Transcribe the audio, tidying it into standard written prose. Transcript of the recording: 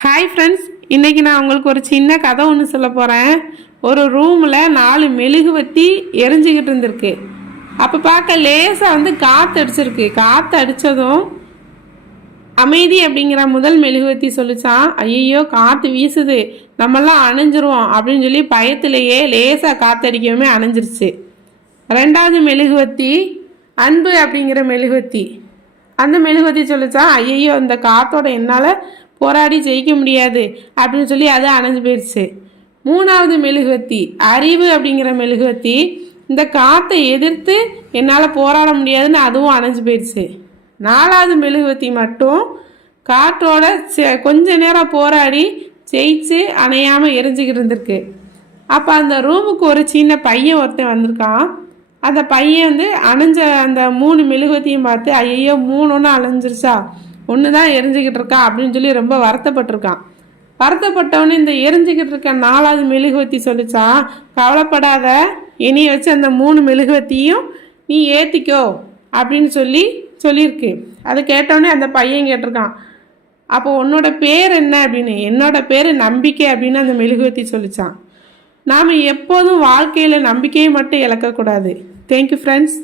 Hi friends, இன்றைக்கி நான் உங்களுக்கு ஒரு சின்ன கதை ஒன்று சொல்ல போகிறேன். ஒரு ரூமில் 4 மெழுகுவர்த்தி எரிஞ்சிக்கிட்டு இருந்திருக்கு. அப்போ பார்க்க லேசாக காற்று அடிச்சிருக்கு. காற்று அடித்ததும் அமைதி அப்படிங்கிற முதல் மெழுகுவர்த்தி சொல்லிச்சான், ஐயோ காற்று வீசுது, நம்மெல்லாம் அணைஞ்சிருவோம் அப்படின்னு சொல்லி பயத்திலேயே லேசாக காற்றடிக்கவுமே அணைஞ்சிருச்சு. ரெண்டாவது மெழுகுவர்த்தி அன்பு அப்படிங்கிற மெழுகுவர்த்தி. அந்த மெழுகுவர்த்தி சொல்லிச்சான், ஐயோ இந்த காற்றோட என்னால் போராடி ஜெயிக்க முடியாது அப்படின்னு சொல்லி அது அணைஞ்சு போயிடுச்சு. மூணாவது மெழுகுவர்த்தி அறிவு அப்படிங்கிற மெழுகுவர்த்தி, இந்த காற்றை எதிர்த்து என்னால் போராட முடியாதுன்னு அதுவும் அணைஞ்சு போயிடுச்சு. நாலாவது மெழுகுவர்த்தி மட்டும் காற்றோட கொஞ்ச நேரம் போராடி ஜெயிச்சு அணையாமல் எரிஞ்சிக்கிட்டு இருந்திருக்கு. அப்போ அந்த ரூமுக்கு ஒரு சின்ன பையன் ஒருத்தன் வந்திருக்கான். அந்த பையன் அணைஞ்ச அந்த 3 மெழுகுவர்த்தியும் பார்த்து, ஐயோ 3 ஒன்று அணைஞ்சிருச்சா, ஒன்று தான் எரிஞ்சிக்கிட்டு இருக்கா அப்படின்னு சொல்லி ரொம்ப வருத்தப்பட்டிருக்கான். வருத்தப்பட்டவொன்னே இந்த எரிஞ்சிக்கிட்டு இருக்க 4வது மெழுகுவர்த்தி சொல்லிச்சான், கவலைப்படாத, இனிய வச்சு அந்த 3 மெழுகுவர்த்தியும் நீ ஏற்றிக்கோ அப்படின்னு சொல்லியிருக்கு. அது கேட்டவுடனே அந்த பையன் கேட்டிருக்கான், அப்போ உன்னோட பேர் என்ன அப்படின்னு. என்னோட பேர் நம்பிக்கை அப்படின்னு அந்த மெழுகுவர்த்தி சொல்லிச்சான். நாம் எப்போதும் வாழ்க்கையில் நம்பிக்கையை மட்டும் இழக்கக்கூடாது. Thank you friends.